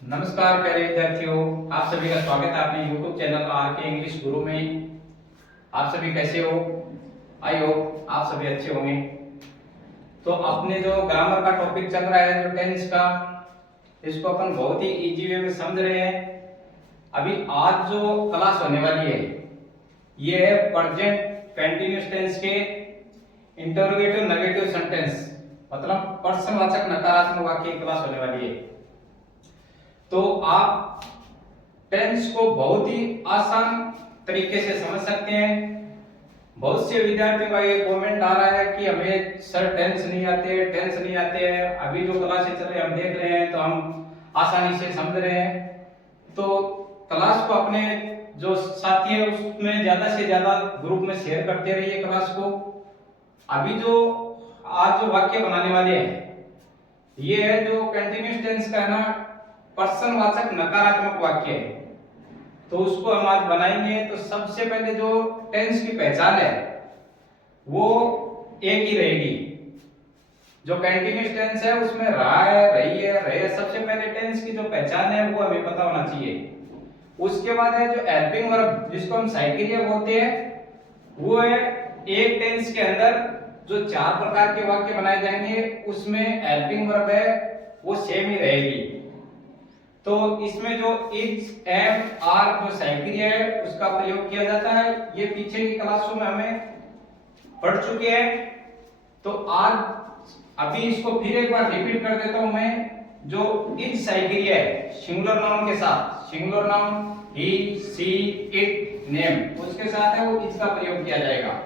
नमस्कार प्यारे विद्यार्थियों, आप सभी का स्वागत है अपने YouTube चैनल आर के इंग्लिश गुरु में। आप सभी कैसे हो? आई होप आप सभी अच्छे होंगे। तो अपने जो ग्रामर का टॉपिक चल रहा है, जो टेंस का, इसको अपन बहुत ही इजी वे में समझ रहे हैं। अभी आज जो क्लास होने वाली है ये है प्रेजेंट कंटीन्यूअस टेंस के इंटरोगेटिव नेगेटिव सेंटेंस, मतलब प्रश्नवाचक नकारात्मक वाक्य की क्लास होने वाली है। तो आप टेंस को बहुत ही आसान तरीके से समझ सकते हैं। बहुत से विद्यार्थियों का ये कमेंट आ रहा है कि हमें सर टेंस नहीं आते हैं। अभी जो क्लासेस चल रही है हम देख रहे हैं तो हम आसानी से समझ रहे हैं। तो क्लास को अपने जो साथी है उसमें ज्यादा से ज्यादा ग्रुप में शेयर करते रहिए क्लास को। अभी जो आज जो वाक्य बनाने वाले हैं ये है जो कंटीन्यूअस टेंस का है ना, प्रश्नवाचक नकारात्मक वाक्य है। तो उसको हम आज बनाएंगे। तो सबसे पहले जो टेंस की पहचान है वो एक ही रहेगी। जो कंटीन्यूअस टेंस है उसमें रहा है, रही है, रहे। सबसे पहले टेंस की जो पहचान है वो हमें पता होना चाहिए। उसके बाद है जो हेल्पिंग वर्ब, जिसको हम साइक्लिया बोलते हैं, वो है एक टेंस के अंदर जो 4 प्रकार के वाक्य बनाए जाएंगे उसमें हेल्पिंग वर्ब है वो सेम ही रहेगी। तो इसमें जो इज, एम, आर जो साइक्लिया है उसका प्रयोग किया जाता है। ये पीछे की क्लासों में हमें पढ़ चुके हैं। तो आज अभी इसको फिर एक बार रिपीट कर देता हूं मैं। जो इज साइक्लिया है सिंगुलर नाउन के साथ, singular noun he, she, it, name, उसके साथ है वो इज का प्रयोग किया जाएगा।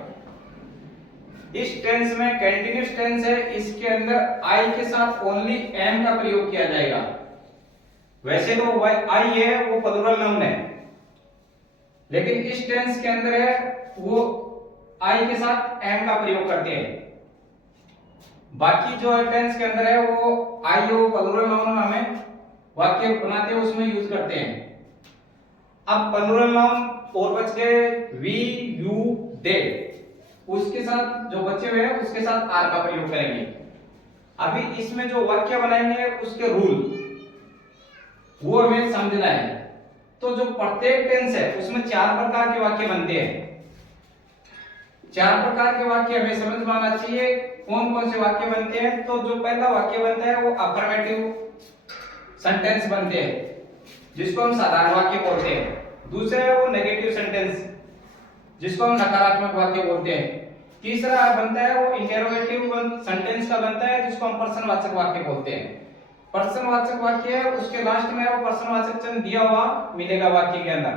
इस टेंस में कंटीन्यूअस टेंस है, इसके अंदर आई के साथ ओनली एम का प्रयोग किया जाएगा। वैसे तो आई है वो प्लूरल नाउन है, लेकिन इस टेंस के अंदर है वो आई के साथ एम का प्रयोग करते हैं। बाकी जो टेंस के अंदर है वो आई हो प्लूरल नाउन हमें वाक्य बनाते हैं उसमें यूज करते हैं। अब प्लूरल नाउन और बच गए वी, यू, दे, उसके साथ जो बचे हुए हैं उसके साथ आर का प्रयोग करेंगे। अभी इसमें जो वाक्य बनाएंगे उसके रूल वो हमें समझना है। तो जो प्रत्येक टेंस है उसमें 4 प्रकार के वाक्य बनते हैं। 4 प्रकार के वाक्य हमें समझ में आना चाहिए। कौन कौन से वाक्य बनते हैं? तो जो पहला वाक्य बनता है वो अफर्मेटिव सेंटेंस बनते हैं, जिसको हम साधारण वाक्य बोलते हैं। दूसरा है वो नेगेटिव सेंटेंस, जिसको हम नकारात्मक वाक्य बोलते हैं। तीसरा बनता है वो इंटरोगेटिव सेंटेंस का बनता है, जिसको हम प्रश्नवाचक वाक्य बोलते हैं। प्रश्नवाचक वाक्य है उसके लास्ट में वो प्रश्नवाचक चिन्ह दिया हुआ मिलेगा वाक्य के अंदर।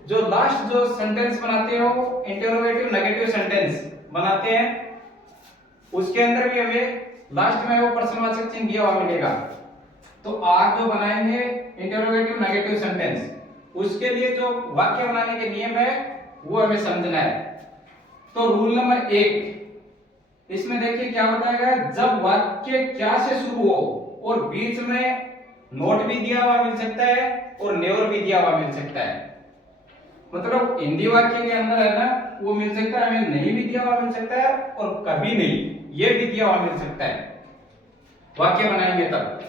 जो लास्ट जो सेंटेंस बनाते हो इंटरोगेटिव नेगेटिव सेंटेंस बनाते हैं, उसके अंदर भी हमें लास्ट में वो प्रश्नवाचक चिन्ह दिया हुआ मिलेगा। तो आज जो बनाएंगे इंटरोगेटिव नेगेटिव सेंटेंस, उसके लिए जो वाक्य बनाने के नियम है वो हमें समझना है। तो रूल नंबर 1, इसमें देखिए क्या बताया गया, जब वाक्य क्या से शुरू हो और बीच में नोट भी दिया हुआ मिल सकता है और नेवर भी दिया हुआ मिल सकता है। मतलब हिंदी वाक्य के अंदर है ना वो मिल सकता है, हमें नहीं भी दिया हुआ मिल सकता है और कभी नहीं ये भी दिया हुआ मिल सकता है वाक्य बनाएंगे तब।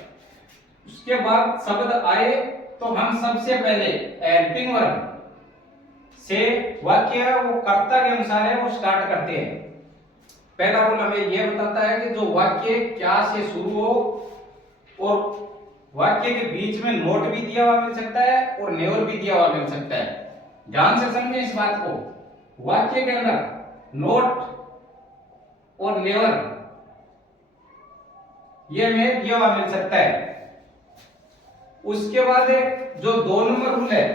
उसके बाद शब्द आए तो हम सबसे पहले हेल्पिंग वर्ब से वाक्य वो कर्ता के अनुसार है वो स्टार्ट करते हैं। पहला रूल हमें यह बताता है कि जो वाक्य क्या से शुरू हो और वाक्य के बीच में नोट भी दिया हुआ मिल सकता है और नेवर भी दिया हुआ मिल सकता है। ध्यान से समझें इस बात को। वाक्य के अंदर नोट और नेवर ये हमें दिया हुआ मिल सकता है। उसके बाद जो 2 नंबर रूल है,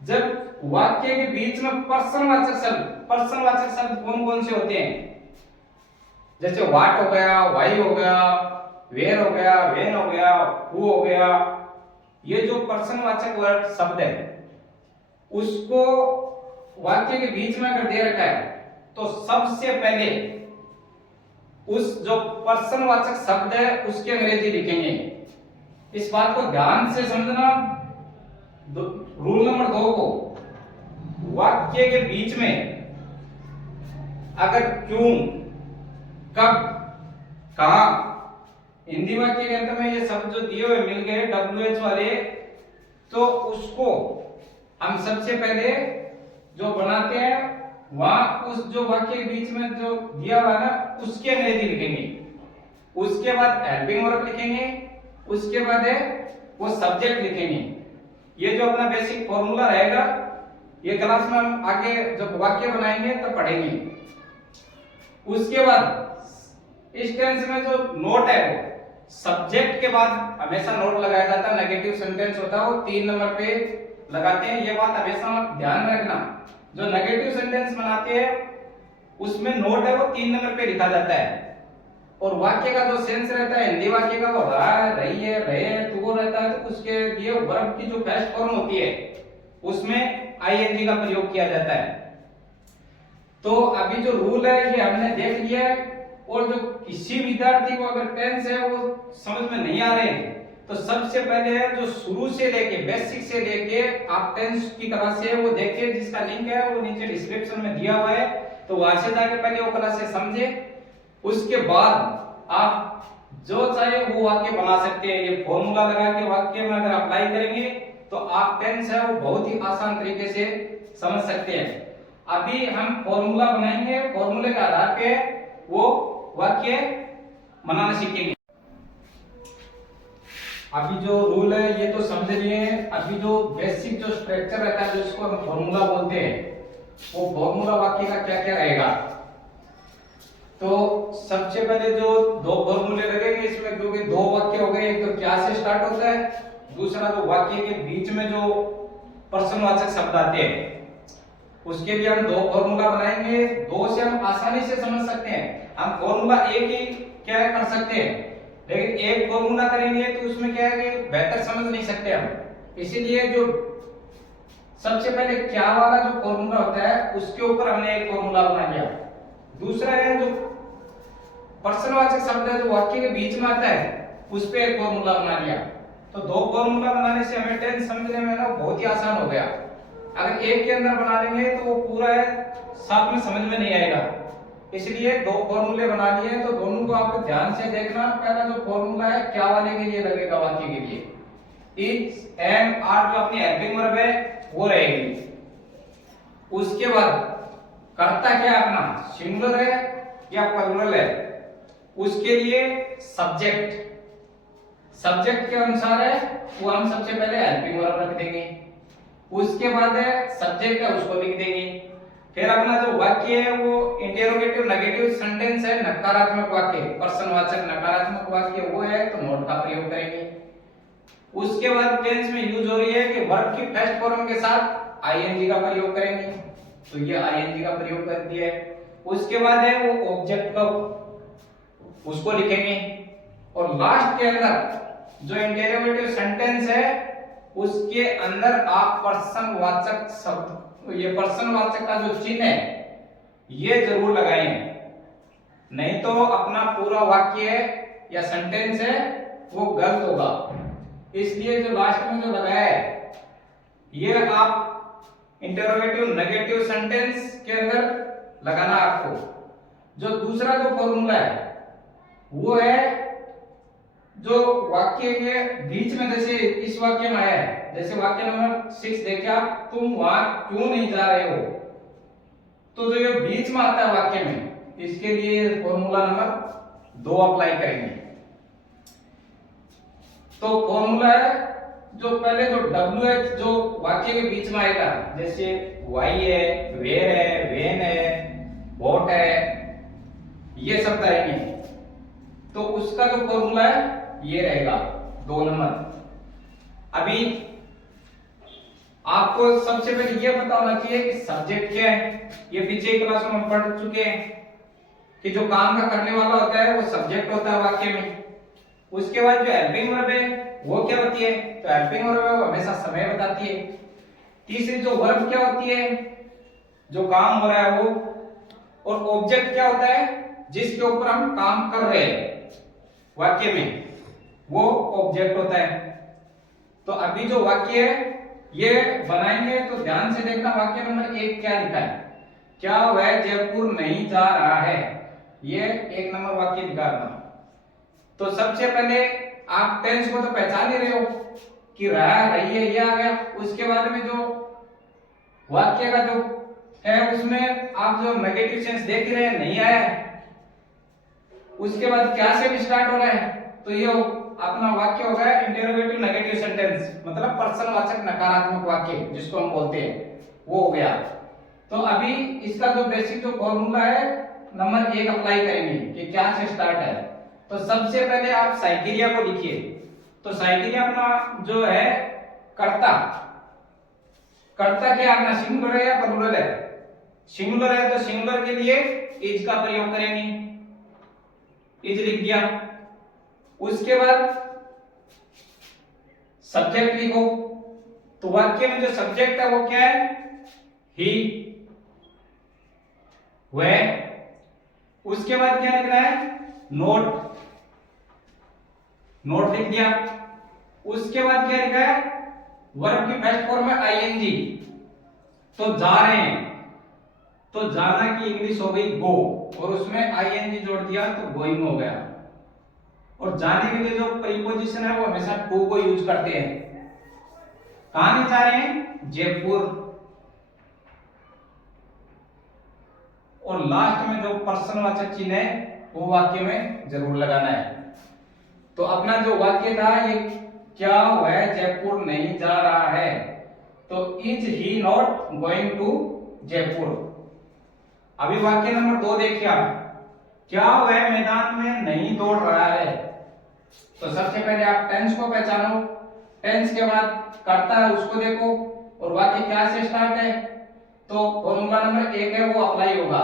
जब वाक्य के बीच में प्रश्नवाचक शब्द कौन कौन से होते हैं? जैसे व्हाट हो गया, व्हाई हो गया, वेयर हो गया, व्हेन हो गया, हु हो गया। ये जो प्रश्नवाचक वर्ड शब्द है उसको वाक्य के बीच में अगर दे रखा है तो सबसे पहले उस जो प्रश्नवाचक शब्द है उसकी अंग्रेजी लिखेंगे। इस बात को ध्यान से समझना। रूल नंबर 2 को, वाक्य के बीच में अगर क्यों, कब, कहां हिंदी वाक्य के अंत में ये शब्द जो दिए हुए मिल गए WH वाले, तो उसको हम सबसे पहले जो बनाते हैं वहां उस जो वाक्य के बीच में जो दिया हुआ है ना उसके अंग्रेजी लिखेंगे, उसके बाद हेल्पिंग वर्ब लिखेंगे, उसके बाद है वो सब्जेक्ट लिखेंगे। ये जो अपना बेसिक फॉर्मूला रहेगा, ये क्लास में हम आगे जब वाक्य बनाएंगे तब पढ़ेंगे। उसके बाद इस टेंस में जो नोट है वो सब्जेक्ट के बाद हमेशा नोट लगाया जाता है। नेगेटिव सेंटेंस होता है वो 3 नंबर पे लगाते हैं, ये बात हमेशा ध्यान में रखना। जो नेगेटिव सेंटेंस बनाते हैं उसमें नोट है वो 3 नंबर पे लिखा जाता है। और वाक्य का जो सेंस रहता है हिंदी वाक्य का वो रहा है, रही है, रहे है, तू रहता है, तो उसके लिए वर्ब की जो फर्स्ट फॉर्म होती है उसमें आईएनजी का प्रयोग किया जाता है। तो अभी जो रूल है ये हमने देख लिया है। और जो किसी विद्यार्थी को अगर टेंस है वो समझ में नहीं आ रहे तो सबसे पहले है जो शुरू से लेके बेसिक से लेके आप टेंस की तरह से वो देखिए, जिसका लिंक है वो नीचे डिस्क्रिप्शन में दिया हुआ है, तो वहां से जाके पहले वो क्लास से समझे। उसके बाद आप जो चाहे वो वाक्य बना सकते हैं। ये फॉर्मूला लगा के वाक्य में अगर अप्लाई करेंगे तो आप टेंस है वो बहुत ही आसान तरीके से समझ सकते हैं। अभी हम फॉर्मूला बनाएंगे, फॉर्मूले के आधार पे वो वाक्य बनाना सीखेंगे। अभी जो रूल है ये तो समझ लिए। अभी जो बेसिक जो स्ट्रक्चर रहता है जिसको हम फॉर्मूला बोलते हैं, वो फॉर्मूला वाक्य का क्या क्या रहेगा। तो सबसे पहले जो 2 फॉर्मूले लगेंगे इसमें, क्योंकि 2 वाक्य हो गए, एक तो क्या से स्टार्ट होता है, दूसरा जो वाक्य के बीच में जो प्रश्नवाचक शब्द आते हैं उसके लिए हम 2 फॉर्मूला बनाएंगे। 2 से हम आसानी से समझ सकते हैं। हम फॉर्मूला एक ही क्या कर सकते हैं, लेकिन एक फॉर्मूला करेंगे तो उसमें क्या है कि बेहतर समझ नहीं सकते हम। इसीलिए जो सबसे पहले क्या वाला जो फॉर्मूला होता है उसके ऊपर हमने एक फॉर्मूला बना लिया। दूसरा है जो प्रश्नवाचक शब्द है जो वाक्य के बीच में आता है उस पे एक फॉर्मूला बना लिया। तो 2 फॉर्मूला बनाने से हमें टेंस समझने में ना बहुत ही आसान हो गया। अगर एक के अंदर बना लेंगे तो वो पूरा है साथ में समझ में नहीं आएगा। इसलिए 2 फॉर्मूले बना लिए, तो दोनों को आपको ध्यान से देखना। पहला जो फॉर्मूला है क्या वाले के लिए लगेगा, वाक्य के लिए इज एम आर जो अपनी हेल्पिंग वर्ब है वो रहेगी। उसके बाद कर्ता क्या अपना सिंगुलर है या प्लूरल है, उसके लिए सब्जेक्ट, सब्जेक्ट के अनुसार है वो हम सबसे पहले हेल्पिंग वर्ब रख देंगे। उसके बाद है सब्जेक्ट है उसको लिख देंगे। फिर अपना जो वाक्य है वो इंटेरोगेटिव नेगेटिव सेंटेंस है, नकारात्मक वाक्य, प्रश्नवाचक नकारात्मक वाक्य वो है तो नोट का प्रयोग करेंगे। उसके बाद टेंस में यूज हो रही है कि वर्ब की फर्स्ट फॉर्म के साथ आईएनजी का प्रयोग करेंगे, तो ये आईएनजी का प्रयोग कर दिया है। उसके बाद है वो ऑब्जेक्ट का उसको लिखेंगे। और लास्ट के अंदर जो इंटेरोगेटिव सेंटेंस है उसके अंदर आप प्रश्नवाचक शब्द, ये प्रश्नवाचक का जो चिन्ह है ये जरूर लगाएं, नहीं तो अपना पूरा वाक्य या सेंटेंस है वो गलत होगा। इसलिए जो लास्ट में जो लगाया है ये आप इंटरोगेटिव नेगेटिव सेंटेंस के अंदर लगाना आपको। जो दूसरा जो फॉर्मूला है वो है जो वाक्य के बीच में, जैसे इस वाक्य में आया है, जैसे वाक्य नंबर 6 देखिए आप, तुम वहां क्यों नहीं जा रहे हो, तो जो ये बीच में आता है वाक्य में, इसके लिए फॉर्मूला नंबर 2 अप्लाई करेंगे। तो फॉर्मूला है जो पहले जो WH जो वाक्य के बीच में आएगा, जैसे वाई है, वेयर है, वेन है, वॉट है, ये सब आएंगे, तो उसका जो फॉर्मूला है ये रहेगा 2 नंबर। अभी आपको सबसे पहले ये पता होना चाहिए कि सब्जेक्ट क्या है। ये पीछे क्लास में पढ़ चुके हैं कि जो काम का करने वाला होता है वो सब्जेक्ट होता है वाक्य में। उसके बाद जो हेल्पिंग वर्ब है वो क्या होती है, तो हेल्पिंग वर्ब है वो हमेशा समय बताती है। तीसरी जो वर्ब क्या होती है, जो काम हो रहा है वो। और ऑब्जेक्ट क्या होता है, जिसके ऊपर हम काम कर रहे हैं वाक्य में, वो ऑब्जेक्ट होता है। तो अभी जो वाक्य है ये बनाएंगे तो ध्यान से देखना। वाक्य नंबर 1 क्या लिखा है, क्या वह जयपुर नहीं जा रहा है, ये 1 नंबर वाक्य लिखा था। तो सबसे पहले आप टेंस को तो पहचान ही रहे हो कि रहा रही है, ये आ गया। उसके बाद में जो वाक्य का जो है उसमें आप जो नेगेटिव सेंस देख रहे हैं नहीं आया है। उसके बाद क्या से स्टार्ट हो रहा है, तो ये अपना वाक्य हो गया इंटरोगेटिव नेगेटिव सेंटेंस, मतलब प्रश्नवाचक नकारात्मक वाक्य जिसको हम बोलते हैं, वो हो गया। तो अभी इसका जो बेसिक जो फॉर्मूला है नंबर 1 अप्लाई करेंगे कि क्या से स्टार्ट है। तो सबसे पहले आप साइकिरिया को लिखिए। तो साइकिरिया अपना जो है कर्ता, कर्ता क्या अपना सिंगुलर है या प्लूरल है? सिंगुलर है तो सिंगुलर के लिए इज का प्रयोग करेंगे, इज लिख दिया। उसके बाद सब्जेक्ट लिखो। तो वाक्य में जो सब्जेक्ट है वो क्या है? ही, वह। उसके बाद क्या लिखना है? नोट, नोट लिख दिया। उसके बाद क्या लिखा है? वर्ब की फर्स्ट फॉर्म है आईएनजी, तो जा रहे हैं, तो जाना की इंग्लिश हो गई गो, और उसमें आईएनजी जोड़ दिया तो गोइंग हो गया। और जाने के लिए जो प्रीपोजिशन है वो हमेशा टू को यूज करते हैं। कहां नहीं जा रहे हैं? जयपुर। और लास्ट में जो प्रश्नवाचक चिन्ह है वो वाक्य में जरूर लगाना है। तो अपना जो वाक्य था ये क्या वह जयपुर नहीं जा रहा है, तो is he not going to Jaipur. अभी वाक्य नंबर 2 देखिए आप, क्या वह मैदान में नहीं दौड़ रहा है। तो सबसे पहले आप टेंस को पहचानो, टेंस के बाद करता है उसको देखो, और वाक्य क्या से स्टार्ट है, तो फॉर्मूला नंबर 1 है वो अप्लाई होगा।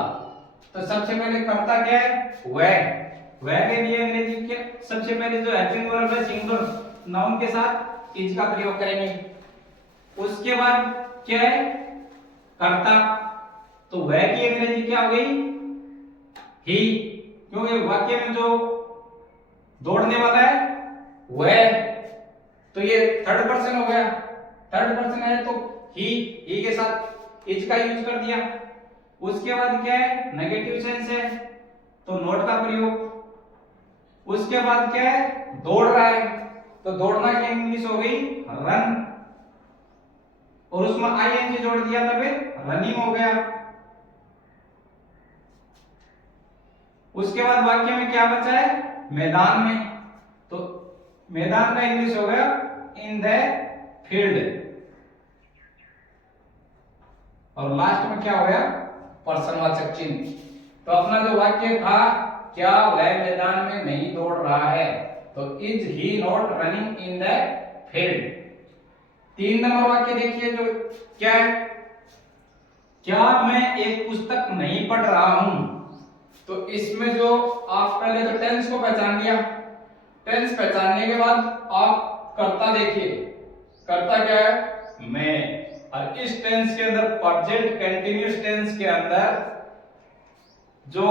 तो सबसे पहले करता क्या है? वह के लिए अंग्रेजी के सबसे पहले जो हेल्पिंग वर्ब है सिंगुलर नाउन के साथ इज का प्रयोग करेंगे। उसके बाद क्या है? करता, तो वह की अंग्रेजी क्या हो गई? ही, क्योंकि वाक्य में जो दौड़ने वाला है वह, तो ये थर्ड पर्सन हो गया। थर्ड पर्सन है तो ही के साथ इज का यूज कर दिया। उसके बाद क्या है? नेगेटिव सेंस है तो नॉट का प्रयोग। उसके बाद क्या है? दौड़ रहा है, तो दौड़ना की इंग्लिश हो गई रन, और उसमें आईएनजी जोड़ दिया तब रनिंग हो गया। उसके बाद वाक्य में क्या बचा है? मैदान में, तो मैदान का इंग्लिश हो गया इन द फील्ड। और लास्ट में क्या हो गया? प्रश्नवाचक चिन्ह। तो अपना जो वाक्य था क्या वह मैदान में नहीं दौड़ रहा है, तो is he not running in the field. 3 number वाक्य देखिए जो क्या है? क्या मैं एक पुस्तक नहीं पढ़ रहा हूं। तो इसमें जो आप पहले तो टेंस को पहचान लिया, टेंस पहचानने के बाद आप कर्ता देखिए, कर्ता क्या है? मैं। और इस टेंस के अंदर प्रेजेंट कंटीन्यूअस टेंस के अंदर जो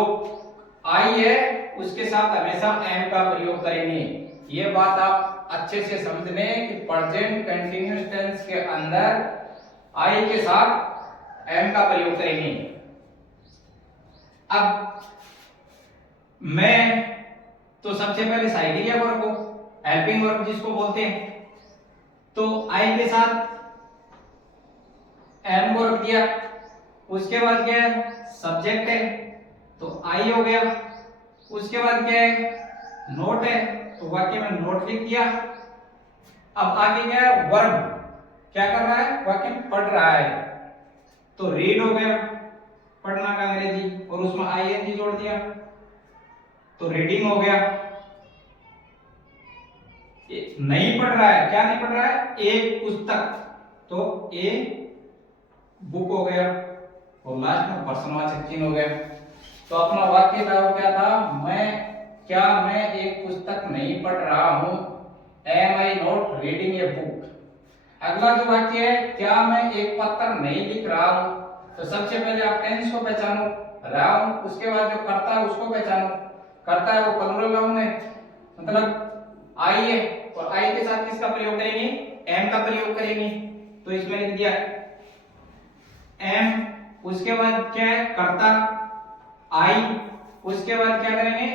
आई है उसके साथ हमेशा एम का प्रयोग करेंगे। ये बात आप अच्छे से समझ लें कि प्रेजेंट कंटीन्यूअस टेंस के अंदर आई के साथ एम का प्रयोग करेंगे। अब मैं, तो सबसे पहले साइकिरिया वर्ब को, हेल्पिंग वर्ब जिसको बोलते हैं, तो आई के साथ एम को रख दिया। उसके बाद क्या है? सब्जेक्ट है तो आई हो गया। उसके बाद क्या है? नोट है तो वाक्य में नोट लिख दिया। अब आगे क्या है? वर्ब क्या कर रहा है? वाक्य में पढ़ रहा है, तो रीड हो गया पढ़ना का अंग्रेजी, और उसमें आईएनजी जोड़ दिया तो रीडिंग हो गया। नहीं पढ़ रहा है, क्या नहीं पढ़ रहा है? एक पुस्तक, तो ए बुक हो गया, और लास्ट में प्रश्नवाचक चिन्ह हो गया। तो अपना वाक्य था वो क्या था? क्या मैं एक पुस्तक नहीं पढ़ रहा हूं, am I not reading a book. अगला जो वाक्य है, क्या मैं एक पत्र नहीं लिख रहा हूं। तो सबसे पहले आप टेंस को पहचानो, रहा हूं। उसके बाद जो करता है उसको पहचानो, करता है वो प्लूरल नाउन है, मतलब आई है, और आई के साथ किसका प्रयोग करेंगे? एम का प्रयोग करेंगे। तो इसमें लिख दिया एम। उसके बाद क्या है? कर्ता आई। उसके बाद क्या करेंगे?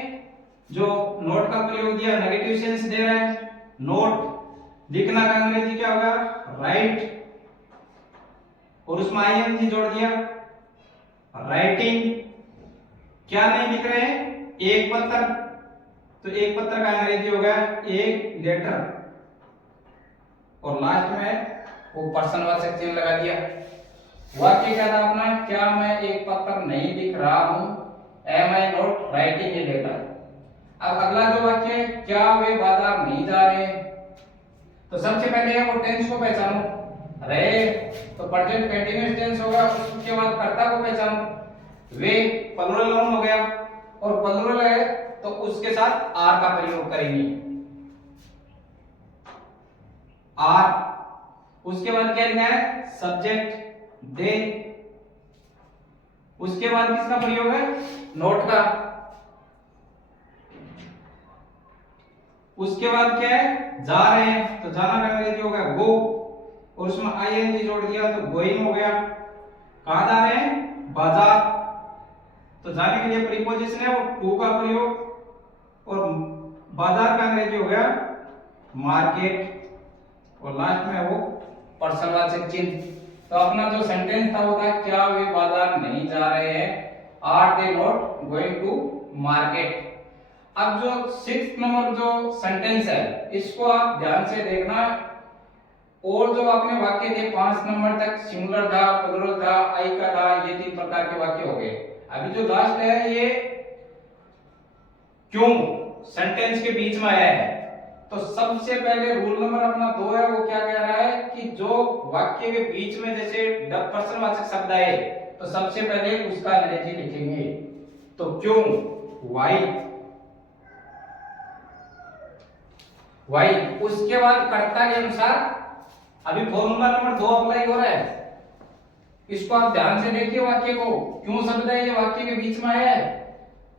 जो नोट का प्रयोग दिया नेगेटिव सेंस दे रहा है। नोट लिखना का अंग्रेजी क्या होगा, राइट, और उसमें आईएनजी जोड़ दिया, राइटिंग। क्या नहीं लिख रहे हैं, एक पत्र, तो एक पत्र का अंग्रेजी होगा एक लेटर, और लास्ट में वो पर्सनवाचक चिन्ह लगा दिया। वाक्य क्या था अपना, क्या मैं एक पत्र नहीं लिख रहा हूं, am I not writing a letter. अब अगला जो वाक्य है, क्या वे बाजार नहीं जा रहे हैं, तो सबसे पहले वो टेंस को पहचानो, रहे तो प्रेजेंट कंटीन्यूअस टेंस होगा, उसके बाद कर्ता को पहचानो, वे प्लूरल नाउन हो गया, और प्लूरल है तो उसके साथ आर का प्रयोग करेंगे, आर। उसके बाद क्या लिखना है, सब्जेक्ट दे, उसके बाद किसका प्रयोग है, नोट का, उसके बाद क्या है, जा रहे हैं, तो जाना का अंग्रेजी होगा गो, और उसमें आईएनजी जोड़ दिया तो गोइंग हो गया। कहां जा रहे हैं, बाजार, तो जाने के लिए प्रीपोजिशन है वो टू का प्रयोग, और बाजार का अंग्रेजी हो गया मार्केट, और लास्ट में वो पर्सनवाचक चिन्ह। तो अपना जो सेंटेंस था वो था, क्या वे बाजार नहीं जा रहे हैं, are they not going to market. अब जो 6th नंबर जो सेंटेंस है इसको आप ध्यान से देखना, और जो आपने वाक्य थे 5 नंबर तक सिंगुलर था, प्लूरल था, आई का था, ये 3 प्रकार के वाक्य हो गए। अभी जो लास्ट है ये क्यों सेंटेंस के बीच में आया है, तो सबसे पहले रूल नंबर अपना 2 है, वो क्या कह रहा है कि जो वाक्य के बीच में जैसे पर्सनवाचक शब्द आए तो सबसे पहले उसका अंग्रेजी लिखेंगे, तो क्यों, व्हाई, व्हाई। उसके बाद कर्ता के अनुसार अभी फॉर्मूला नंबर 2 अप्लाई हो रहा है, इसको आप ध्यान से देखिए वाक्य को, क्यों शब्द है ये वाक्य के बीच में आया है,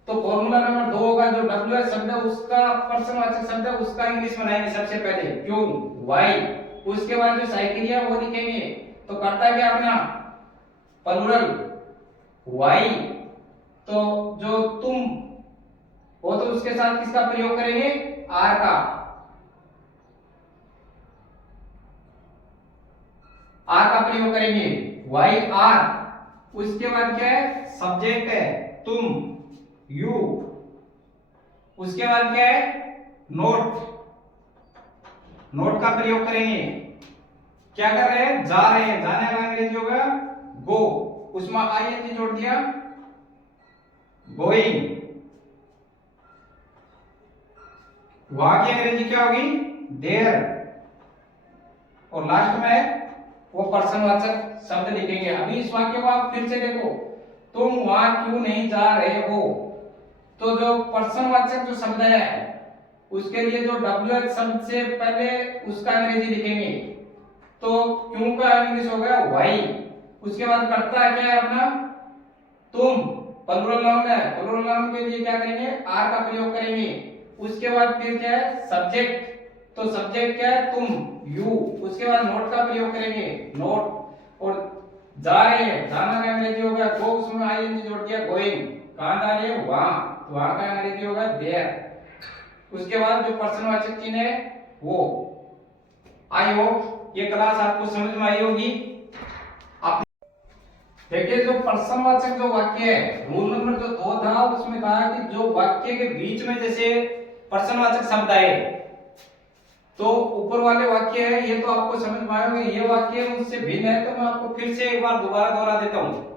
तो फॉर्मूला नंबर 2 होगा जो डब्ल्यू एच शब्द है उसका पर्सनवाचक शब्द है उसका इंग्लिश बनाएंगे सबसे पहले, क्यों, व्हाई। उसके बाद जो साइकिलिया वो लिखेंगे, तो कर्ता क्या अपना प्लूरल व्हाई, तो जो तुम वो तो उसके साथ किसका प्रयोग करेंगे, आर का, आर का प्रयोग करेंगे, वाई आर। उसके बाद क्या है, सब्जेक्ट है तुम, यू। उसके बाद क्या है, नोट, नोट का प्रयोग करेंगे, क्या कर रहे हैं, जा रहे हैं, जाने का अंग्रेजी होगा गो, उसमें आईएनजी जोड़ दिया, गोइंग। वहां की अंग्रेजी क्या होगी, देयर, और लास्ट में वो पर्सनवाचक शब्द लिखेंगे। अभी इस वाक्य को आप फिर से देखो, तुम वहां क्यों नहीं जा रहे हो, तो जो पर्सनवाचक जो शब्द है उसके लिए जो डब्ल्यू एच शब्द से पहले उसका अंग्रेजी लिखेंगे, तो क्यों का इंग्लिश होगा व्हाई। उसके बाद कर्ता क्या है अपना, तुम, प्लूरल नाउन है, प्लूरल नाउन के लिए क्या करेंगे, आर का प्रयोग करेंगे। उसके बाद फिर क्या है, सब्जेक्ट, तो सब्जेक्ट क्या है, तुम, यू। उसके बाद नोट का प्रयोग करेंगे, नोट, और जा रहे हैं, जाना का अंग्रेजी होगा गो, उसमें आईएनजी जोड़ दिया गोइंग, कहां जा रहे हैं, वहां, तो वहां का अंग्रेजी होगा देयर। उसके बाद जो पर्सनवाचक चिन्ह है वो। आई होप ये क्लास आपको समझ में आई होगी। देखिए जो पर्सनवाचक जो वाक्य है, रूल नंबर जो 2 था उसमें कहा कि जो वाक्य के बीच में जैसे पर्सनवाचक शब्द आए, तो ऊपर वाले वाक्य है ये तो आपको समझ में आएगा, ये वाक्य उससे भिन्न है, तो मैं आपको फिर से एक बार दोबारा दोहरा देता हूं।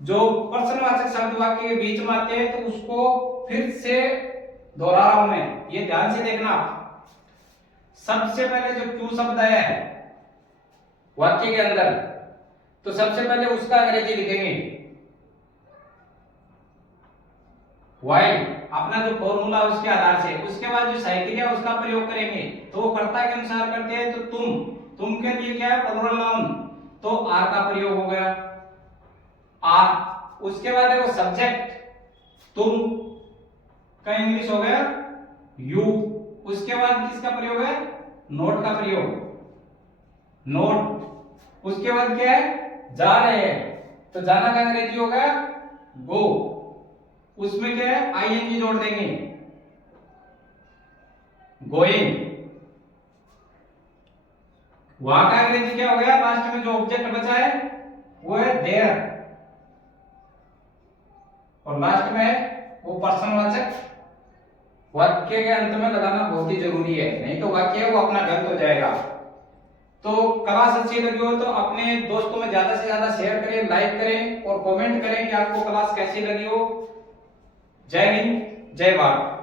जो पर्सनवाचक शब्द वाक्य के बीच में आते हैं तो उसको फिर से दोहरा रहा हूं मैं, ये ध्यान से देखना। सबसे पहले जो क्यों शब्द आया है वाक्य के अंदर, तो सबसे पहले उसका अंग्रेजी लिखेंगे व्हाई, अपना जो फॉर्मूला उसके आधार से। उसके बाद जो साइकिल है उसका प्रयोग करेंगे, तो वो कर्ता के अनुसार करते हैं, तो तुम के लिए क्या है, प्लूरल नाउन, तो आर का प्रयोग हो गया, आर। उसके बाद है वो सब्जेक्ट, तुम का इंग्लिश हो गया यू। उसके बाद किसका प्रयोग है, नोट का प्रयोग, नोट। उसके बाद क्या है, जा रहे हैं, तो जाना का अंग्रेजी होगा गो। उसमें क्या है, आईएनजी जोड़ देंगे, गोइंग। वहां का अंग्रेजी क्या हो गया, लास्ट में जो ऑब्जेक्ट बचा है वो है देयर, और लास्ट में है वो पर्सनवाचक। वाक्य के अंत में लगाना बहुत ही जरूरी है, नहीं तो वाक्य है वो अपना गलत हो जाएगा। तो क्लास अच्छी लगी हो तो अपने दोस्तों में ज्यादा से ज्यादा शेयर करें, लाइक करें और कमेंट करें कि आपको क्लास कैसी लगी हो। जय हिंद, जय भारत।